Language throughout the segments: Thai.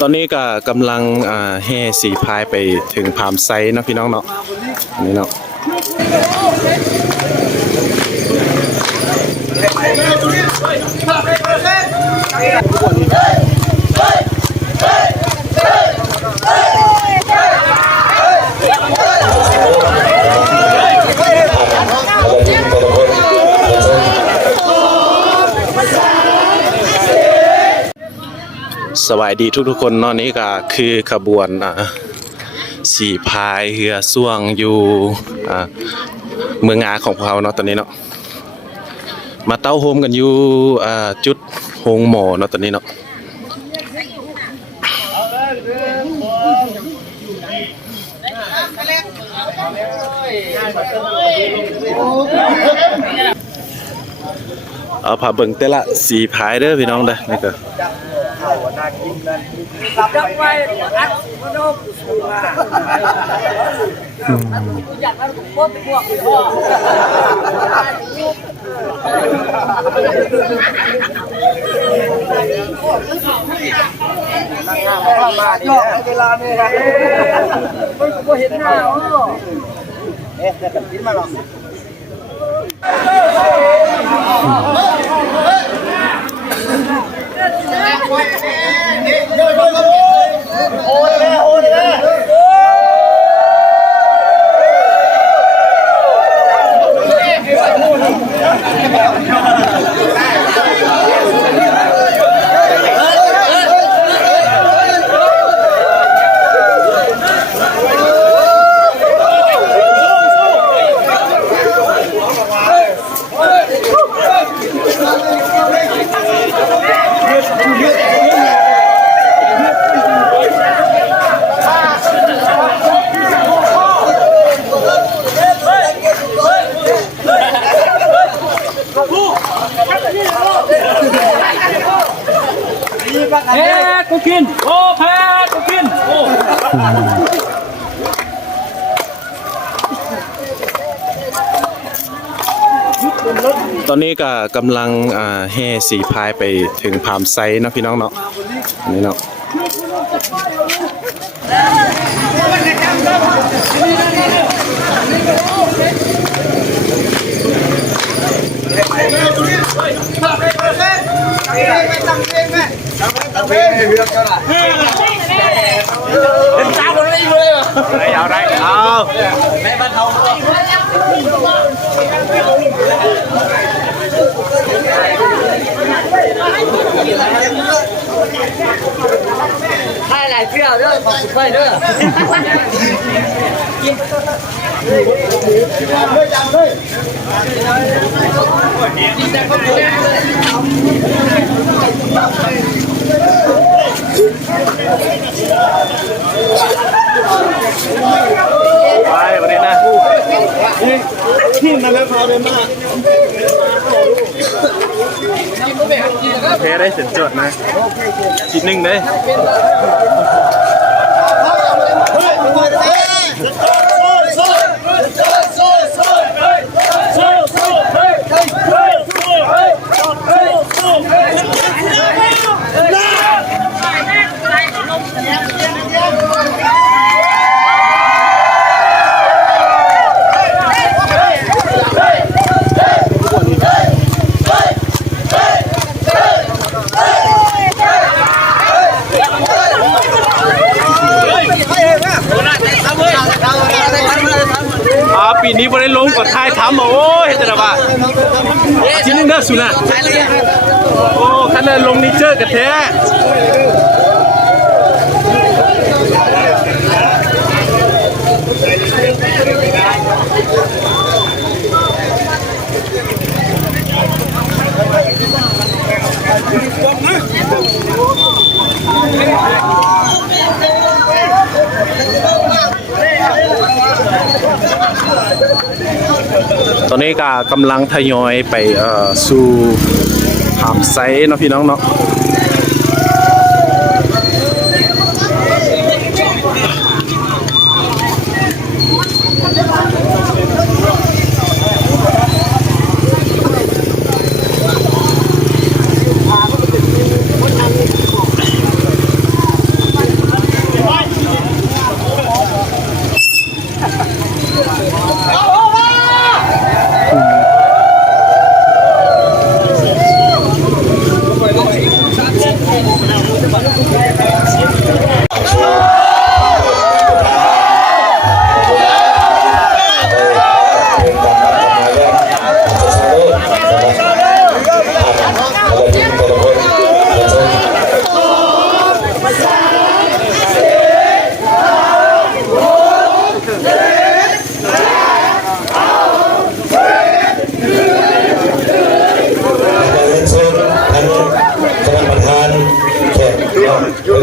ตอนนี้ก็กำลังแห่สีพายไปถึงพามไซนะพี่น้องเนาะน,นี่เนาะ สวัสดีทุกๆคนเนาะนี่ก็คือขบวนสีพายเรือส่วงอยู่อ่าเมืองงาของพวกเราเนาะตอนนี้เนาะมาเต้าโฮมกันอยู่อ่าจุดโฮงหมอเนาะตอนนี้เนาะเอาพาเบิ่งแต่ละสีพายเด้อพี่น้องเด้อนี่ก็ จับไว้อัดมันโดนสูงอะอยากให้ผมพบพวกพ่อมาดิเวลาเนี่ยครับไม่เห็นหน้าอ้อเอ๊ะแต่กินมาหรอ กูกิน โอ้แพ้กูกิน โอ้ตอนนี้ก็กำลังแห่สีพายไปถึงพามไซนะพี่น้องเนาะอันนี้เนาะให้หลายเที่ยวเด้อข อบคุณไปเด้อ ไปวันนี้ นะเพได้เสร็จจดนะจีหนึ่งเลย อ่าปีนี้บ่ได้ลงกดท้ายทำอะโอ้ยเฮ็ดจังได๋วะจีหนึ่งเด้อสุนะโอ้คัน ชื่อกันแท้ตอนนี้ก็กำลังทยอยไปสู่ามไซเนาะพี่น้องเนาะ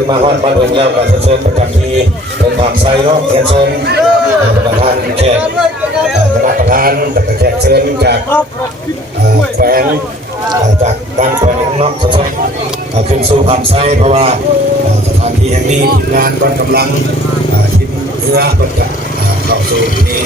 มาฮอดบ้านเมืองแล้วก็จะเชิญประจำที่เป็นทางไซเนาะเรียนเชิญประธานแขกคณะประธานแต่แขกเชิญจากแขวงจากด้านแขวงนาะจะเชิญขึ้นสู่คำไซเพราะว่าสถานที่แห่งนี้ทีมงานก็กำลังทีมเรือก็จะเข้าสู่ที่นี้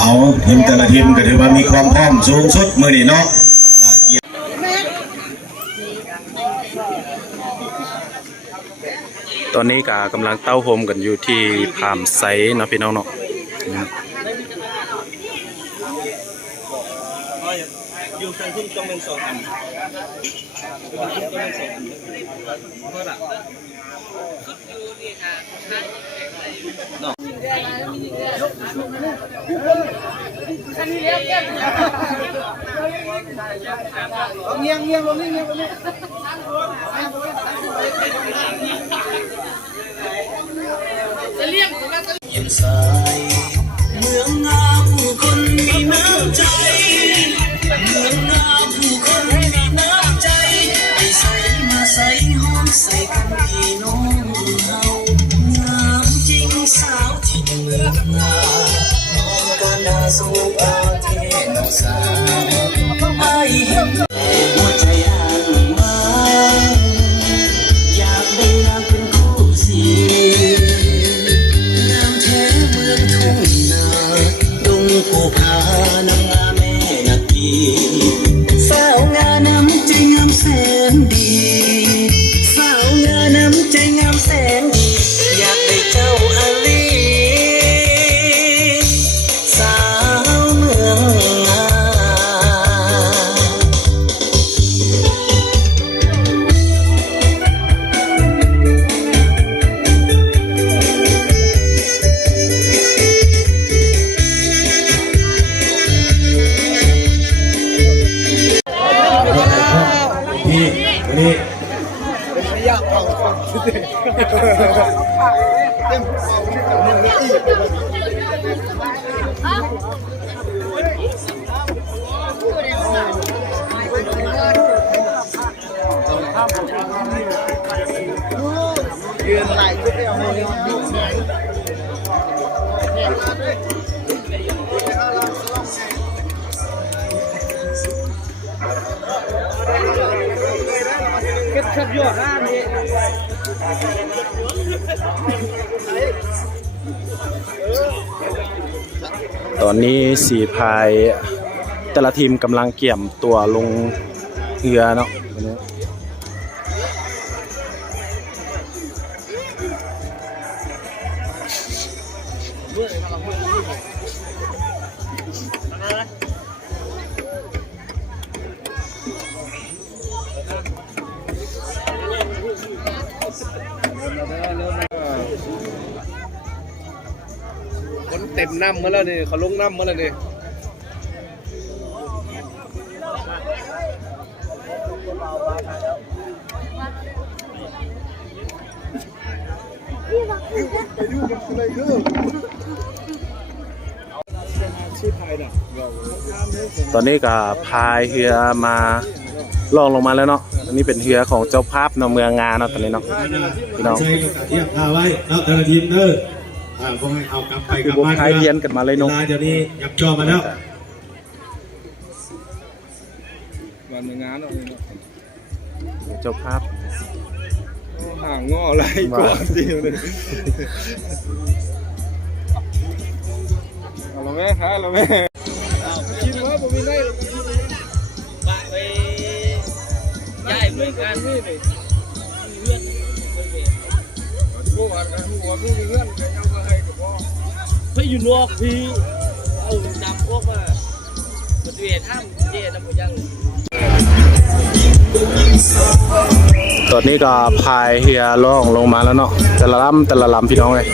เอาทีมแต่ละทีมก็ถือว่ามีความพร้อมสูงสุดมือนี่เนาะอ่าเกียรติตอนนี้ก็กำลังเต้าโฮมกันอยู่ที่พามไซนะพี่น้องเนาะ อืมอยู่ตรงที่ตรงเป็นสองอันเงียงเงียงลงนี่เงียงลงนี่เมืองงามผู้คนมีน้ำใจ เมืองงามผู้คนมีน้ำใจไปใส่มาใส่ห้องใส่กันพี่น้องเฮางามจริงสาวที่เมืองงามน้องกันดาสู้อาเทนองสา ยืนไหลขึ้นไปเอามือ ตอนนี้สีพายแต่ละทีมกำลังเกี่ยมตัวลงเรือเนาะวันนี้คนเน้ำมาแล้วนี่เขาลงน้ำมาแล้วนี่ตอนนี้ก็พายเรือมาล่องลงมาแล้วเนาะ อันนี้เป็นเรือของเจ้าภาพเนาะเมืองงานเนาะตอนนี้เนาะพี่น้องใช้เทียบท่าไว้แล้วแต่ละทีมเด้อ อ่าพวกให้เอากลับไปกลับวงมาพายเทียนกันมาเลยเนาะเวลาเดี๋ยวนี้ยับจอมาแล้ว วันงานเนาะเจ้าภาพ ห่างง้ออะไรก่อนดิเลยเอาละแม่ฮะละแม่กินว่าผมมีได้บะไปย้ายหน่วยงานนี่เลยเพื่อนผู้ว่าผู้ว่ามีเงื่อนก็ยั เฮ้อยู่นอกพี่เอาจำพวกว่าบทเวทห้ามเย่นะผมยังตอนนี้ก็พายเฮียล่องลงมาแล้วเนาะแต่ละลำแต่ละลำพี่น้องเลย